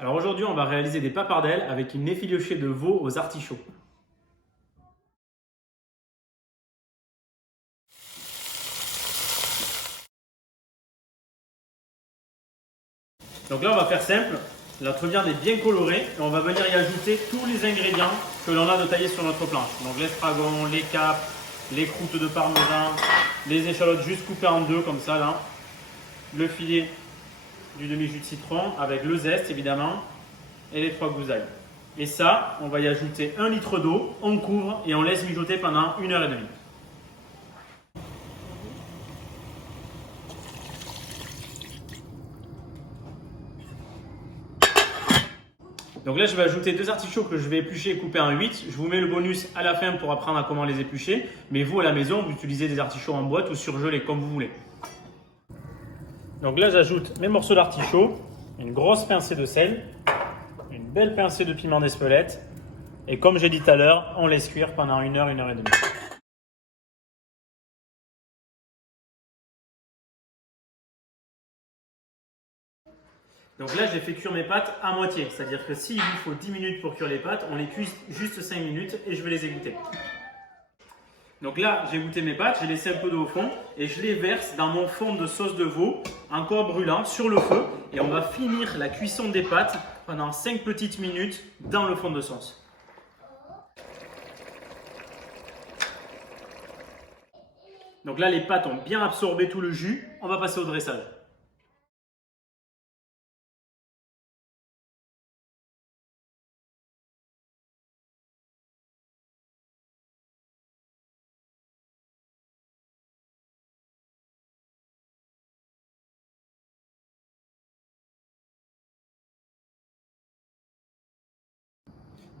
Alors aujourd'hui, on va réaliser des papardelles avec une effilochée de veau aux artichauts. Donc là, on va faire simple. La première est bien colorée et on va venir y ajouter tous les ingrédients que l'on a détaillés sur notre planche. Donc l'estragon, les capes, les croûtes de parmesan, les échalotes juste coupées en deux comme ça là, le filet du demi-jus de citron avec le zeste évidemment et les 3 gousses d'ail. Et ça, on va y ajouter 1 litre d'eau, on couvre et on laisse mijoter pendant 1h30. Donc là, je vais ajouter 2 artichauts que je vais éplucher et couper en 8. Je vous mets le bonus à la fin pour apprendre à comment les éplucher. Mais vous, à la maison, vous utilisez des artichauts en boîte ou surgelés, comme vous voulez. Donc là, j'ajoute mes morceaux d'artichaut, une grosse pincée de sel, une belle pincée de piment d'Espelette. Et comme j'ai dit tout à l'heure, on laisse cuire pendant 1h, 1h30. Donc là, j'ai fait cuire mes pâtes à moitié. C'est-à-dire que s'il vous faut 10 minutes pour cuire les pâtes, on les cuit juste 5 minutes et je vais les égoutter. Donc là, j'ai goûté mes pâtes, j'ai laissé un peu d'eau au fond et je les verse dans mon fond de sauce de veau, encore brûlant, sur le feu. Et on va finir la cuisson des pâtes pendant 5 petites minutes dans le fond de sauce. Donc là, les pâtes ont bien absorbé tout le jus. On va passer au dressage.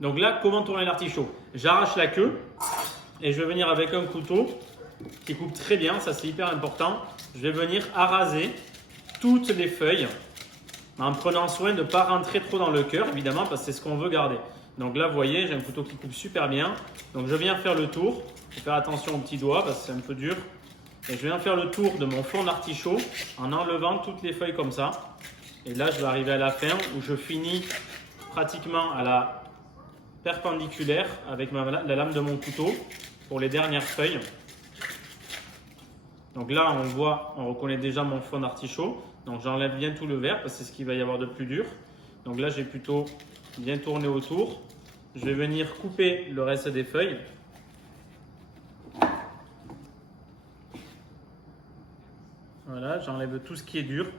Donc là, comment tourner l'artichaut? J'arrache la queue et je vais venir avec un couteau qui coupe très bien, ça c'est hyper important. Je vais venir araser toutes les feuilles en prenant soin de ne pas rentrer trop dans le cœur, évidemment, parce que c'est ce qu'on veut garder. Donc là, vous voyez, j'ai un couteau qui coupe super bien. Donc je viens faire le tour. Il faut faire attention aux petits doigts parce que c'est un peu dur. Et je viens faire le tour de mon fond d'artichaut en enlevant toutes les feuilles comme ça. Et là, je vais arriver à la fin où je finis pratiquement à la perpendiculaire avec la lame de mon couteau pour les dernières feuilles. Donc là, on voit, on reconnaît déjà mon fond d'artichaut. Donc j'enlève bien tout le vert parce que c'est ce qu'il va y avoir de plus dur. Donc là, j'ai plutôt bien tourné autour. Je vais venir couper le reste des feuilles. Voilà, j'enlève tout ce qui est dur.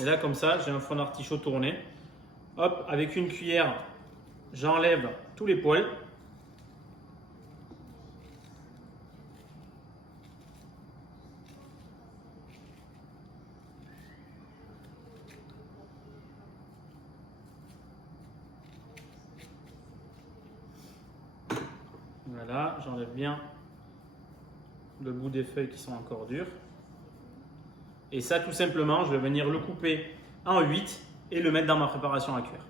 Et là, comme ça, j'ai un fond d'artichaut tourné. Hop, avec une cuillère, j'enlève tous les poils. Voilà, j'enlève bien le bout des feuilles qui sont encore dures. Et ça, tout simplement, je vais venir le couper en 8 et le mettre dans ma préparation à cuire.